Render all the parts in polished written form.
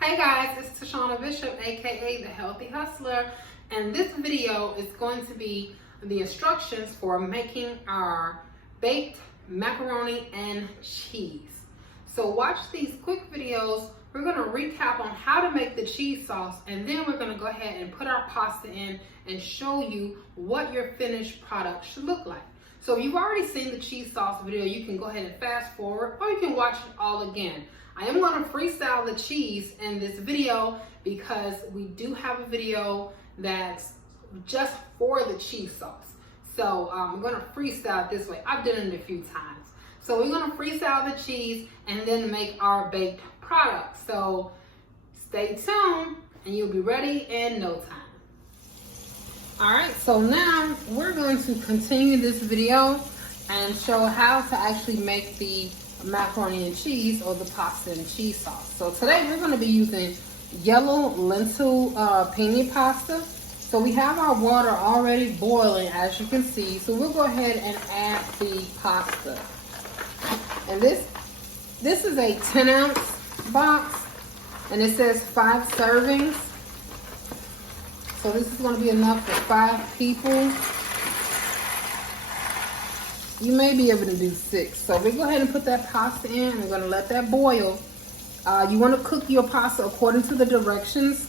Hey guys, it's Tashana Bishop, aka The Healthy Hustler, and this video is going to be the instructions for making our baked macaroni and cheese. So watch these quick videos. We're going to recap on how to make the cheese sauce, and then we're going to go ahead and put our pasta in and show you what your finished product should look like. So if you've already seen the cheese sauce video, you can go ahead and fast forward, or you can watch it all again. I am going to freestyle the cheese in this video because we do have a video that's just for the cheese sauce. So I'm going to freestyle it this way. I've done it a few times. So we're going to freestyle the cheese and then make our baked product. So stay tuned and you'll be ready in no time. All right, so now we're going to continue this video and show how to actually make the macaroni and cheese or the pasta and cheese sauce. So today we're going to be using yellow lentil penne pasta. So we have our water already boiling, as you can see. So we'll go ahead and add the pasta. And this is a 10-ounce box, and it says 5 servings. So this is going to be enough for 5 people. You may be able to do 6. So we go ahead and put that pasta in, and we're going to let that boil. You want to cook your pasta according to the directions.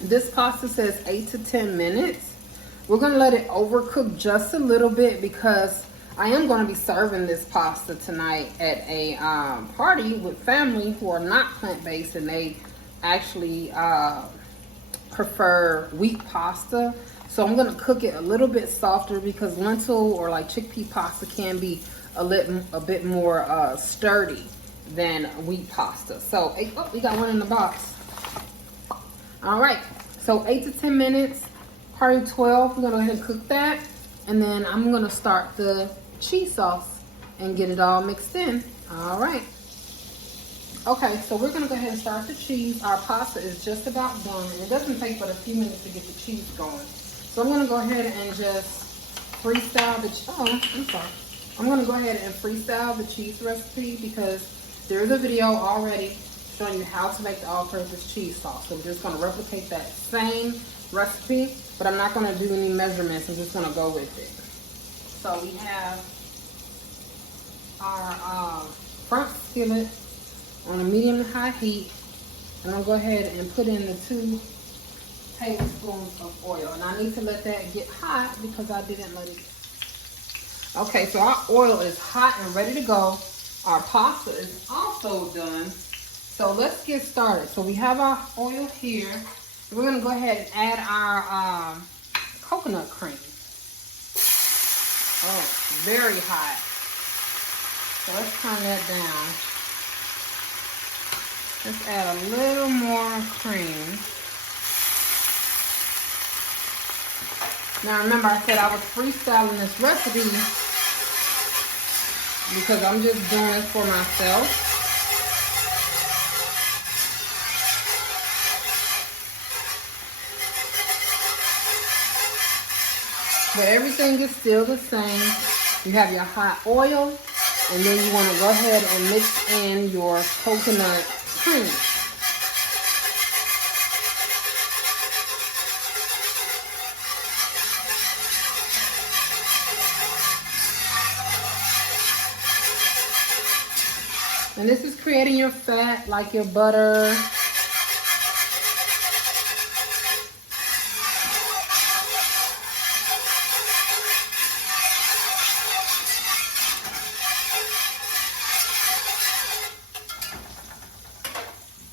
This pasta says 8 to 10 minutes. We're going to let it overcook just a little bit because I am going to be serving this pasta tonight at a party with family who are not plant-based, and they actually prefer wheat pasta. So I'm going to cook it a little bit softer because lentil or like chickpea pasta can be a bit more sturdy than wheat pasta. So we got one in the box. All right, so 8 to 10 minutes, probably 12. We're going to go ahead and cook that, and then I'm going to start the cheese sauce and get it all mixed in. All right. Okay, so we're going to go ahead and start the cheese. Our pasta is just about done, and it doesn't take but a few minutes to get the cheese going. So I'm going to go ahead and just freestyle I'm going to go ahead and freestyle the cheese recipe because there's a video already showing you how to make the all-purpose cheese sauce. So we're just going to replicate that same recipe, but I'm not going to do any measurements. I'm just going to go with it. So we have our front skillet on a medium to high heat, and I'll go ahead and put in the 2 tablespoons of oil, and I need to let that get hot because I didn't let it get. Okay, so our oil is hot and ready to go. Our pasta is also done, so let's get started. So we have our oil here. We're going to go ahead and add our coconut cream. Oh, very hot. So let's turn that down. Let's add a little more cream. Now remember, I said I was freestyling this recipe because I'm just doing it for myself. But everything is still the same. You have your hot oil, and then you want to go ahead and mix in your coconut cream. And this is creating your fat like your butter.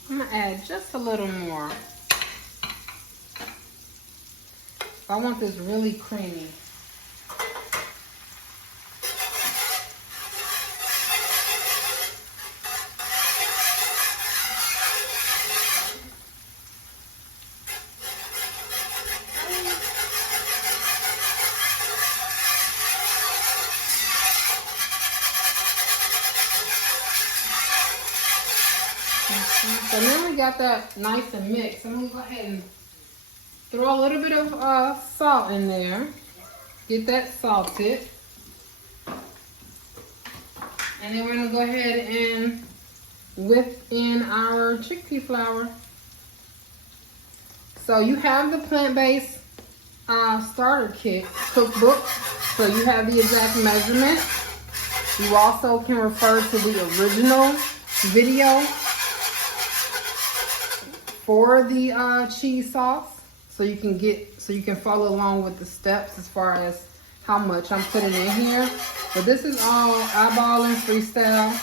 I'm going to add just a little more. I want this really creamy. So now we got that nice and mixed. I'm going to go ahead and throw a little bit of salt in there. Get that salted. And then we're going to go ahead and within our chickpea flour. So you have the plant-based starter kit cookbook, so you have the exact measurement. You also can refer to the original video for the cheese sauce, so you can follow along with the steps as far as how much I'm putting in here. But this is all eyeballing freestyle.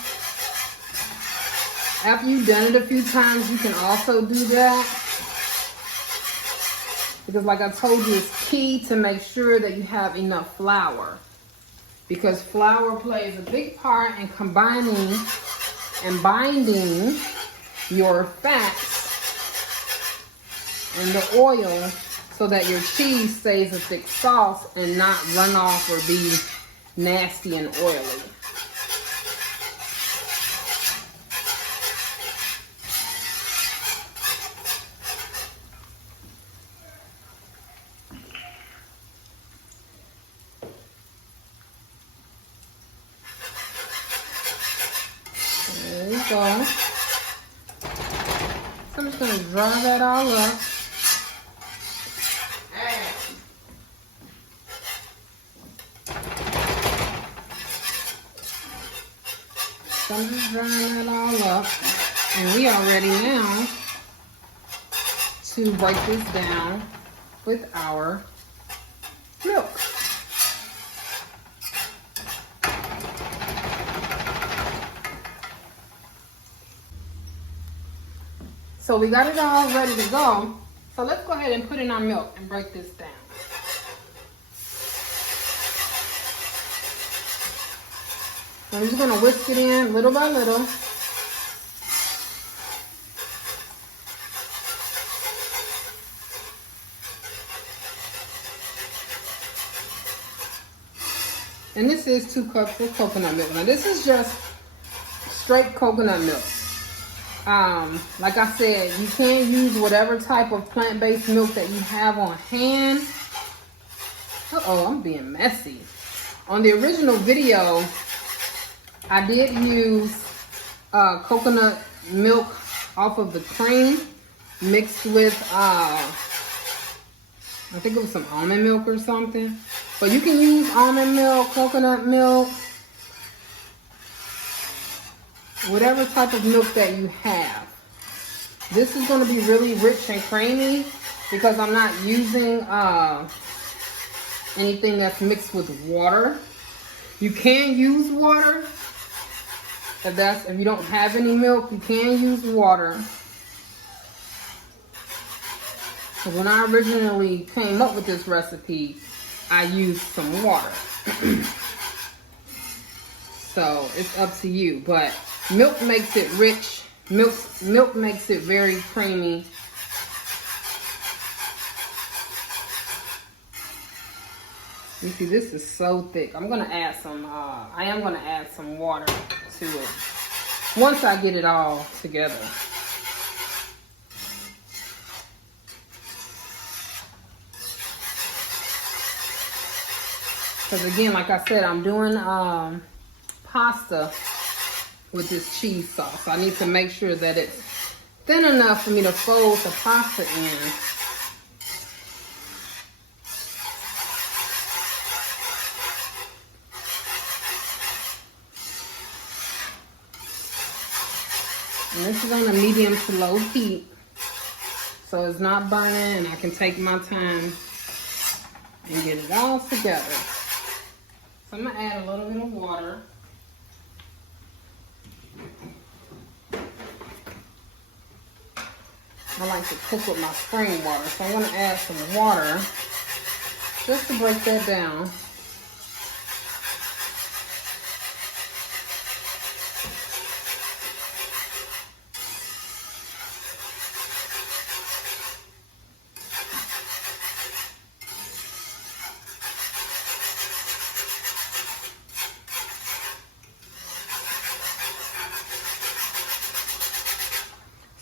After you've done it a few times, you can also do that. Because like I told you, it's key to make sure that you have enough flour. Because flour plays a big part in combining and binding your fats and the oil so that your cheese stays a thick sauce and not run off or be nasty and oily. There you go. So I'm just going to dry that all up. So I'm just drying that all up. And we are ready now to break this down with our milk. So we got it all ready to go. So let's go ahead and put in our milk and break this down. I'm just gonna whisk it in little by little. And this is 2 cups of coconut milk. Now this is just straight coconut milk. Like I said, you can use whatever type of plant-based milk that you have on hand. Uh-oh, I'm being messy. On the original video, I did use coconut milk off of the cream mixed with, I think it was some almond milk or something. But you can use almond milk, coconut milk, whatever type of milk that you have. This is going to be really rich and creamy because I'm not using anything that's mixed with water. You can use water. If you don't have any milk, you can use water. So when I originally came up with this recipe, I used some water. So it's up to you, but milk makes it rich. Milk makes it very creamy. You see, this is so thick. I'm gonna add some. I am gonna add some water to it once I get it all together. Because again, like I said, I'm doing pasta with this cheese sauce. I need to make sure that it's thin enough for me to fold the pasta in. And this is on a medium to low heat, so it's not burning, and I can take my time and get it all together. So I'm gonna add a little bit of water. I like to cook with my spring water, so I'm gonna add some water just to break that down.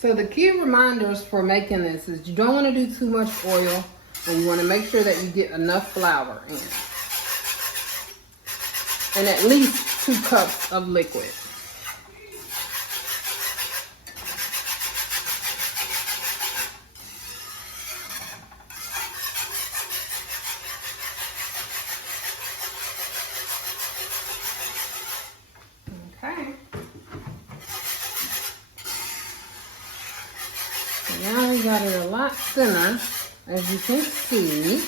So the key reminders for making this is you don't want to do too much oil, and you want to make sure that you get enough flour in. And at least 2 cups of liquid. Now we got it a lot thinner, as you can see.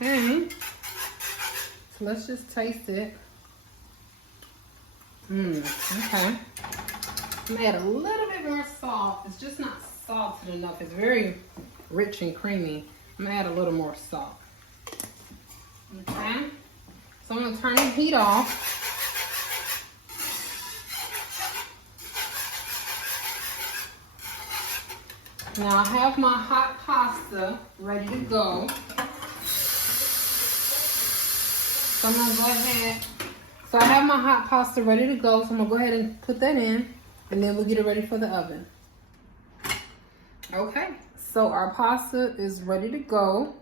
Okay, so let's just taste it. Okay. I'm gonna add a little bit more salt. It's just not salted enough. It's very rich and creamy. I'm gonna add a little more salt. Okay, so I'm gonna turn the heat off. Now I have my hot pasta ready to go. So I'm gonna go ahead. So I have my hot pasta ready to go. So I'm gonna go ahead and put that in, and then we'll get it ready for the oven. Okay, so our pasta is ready to go.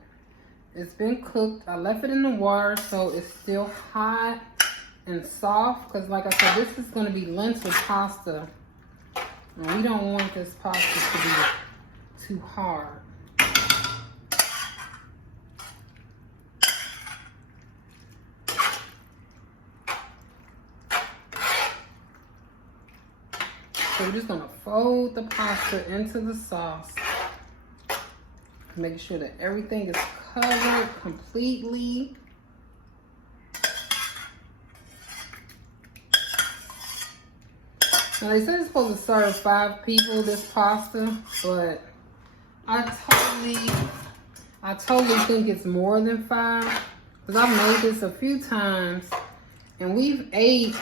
It's been cooked. I left it in the water so it's still hot and soft, because like I said, this is gonna be lentil pasta. And we don't want this pasta to be too hard. So we're just gonna fold the pasta into the sauce. Make sure that everything is covered completely. Now they said it's supposed to serve 5 people, this pasta, but I totally think it's more than 5. Because I've made this a few times and we've ate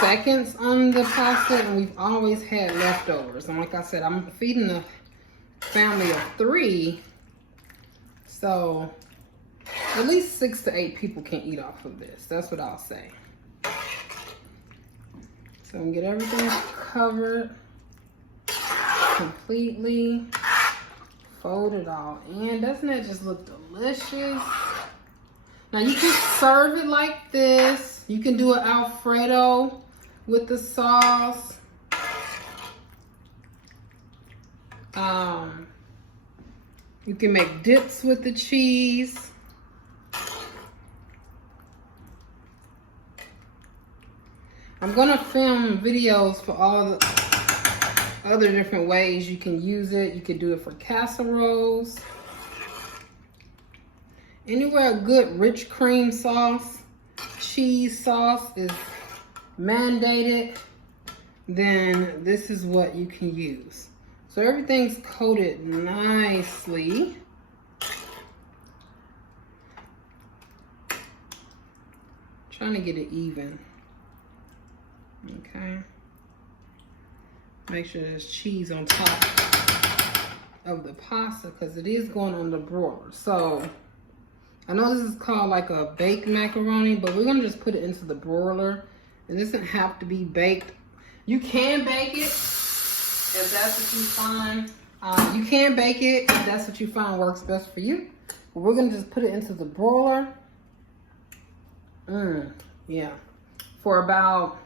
seconds on the pasta and we've always had leftovers. And like I said, I'm feeding a family of 3. So at least 6 to 8 people can eat off of this. That's what I'll say. So I'm gonna get everything covered completely. Fold it all in. Doesn't that just look delicious? Now you can serve it like this. You can do an Alfredo with the sauce. You can make dips with the cheese. I'm gonna film videos for all the other different ways you can use it. You can do it for casseroles. Anywhere a good rich cream sauce, cheese sauce is mandated, then this is what you can use. So everything's coated nicely. Trying to get it even. Okay. Make sure there's cheese on top of the pasta because it is going on the broiler. So I know this is called like a baked macaroni, but we're gonna just put it into the broiler. It doesn't have to be baked. You can bake it if that's what you find. You can bake it if that's what you find works best for you. But we're gonna just put it into the broiler. Yeah, for about,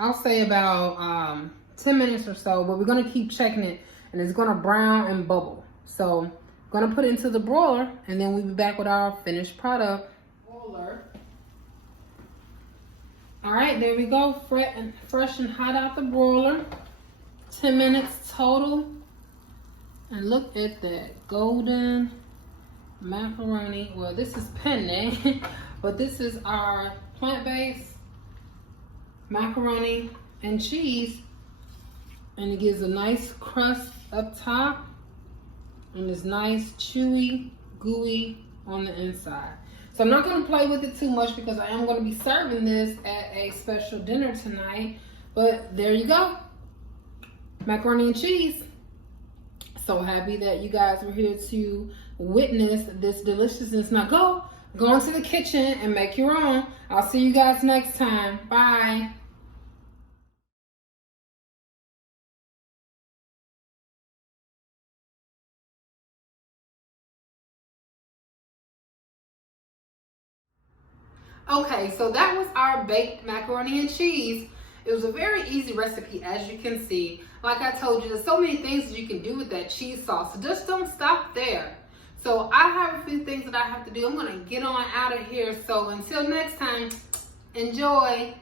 I'll say about 10 minutes or so, but we're gonna keep checking it and it's gonna brown and bubble. So I'm gonna put it into the broiler and then we'll be back with our finished product. Broiler. All right, there we go, fresh and hot out the broiler. 10 minutes total. And look at that golden macaroni. Well, this is penne, but this is our plant-based macaroni and cheese, and it gives a nice crust up top and it's nice chewy, gooey on the inside. So I'm not going to play with it too much because I am going to be serving this at a special dinner tonight. But there you go, macaroni and cheese. So happy that you guys were here to witness this deliciousness. Now go into the kitchen and make your own. I'll see you guys next time. Bye. Okay, so that was our baked macaroni and cheese. It was a very easy recipe, as you can see. Like I told you, there's so many things that you can do with that cheese sauce. So just don't stop there. So I have a few things that I have to do. I'm gonna get on out of here. So until next time, enjoy.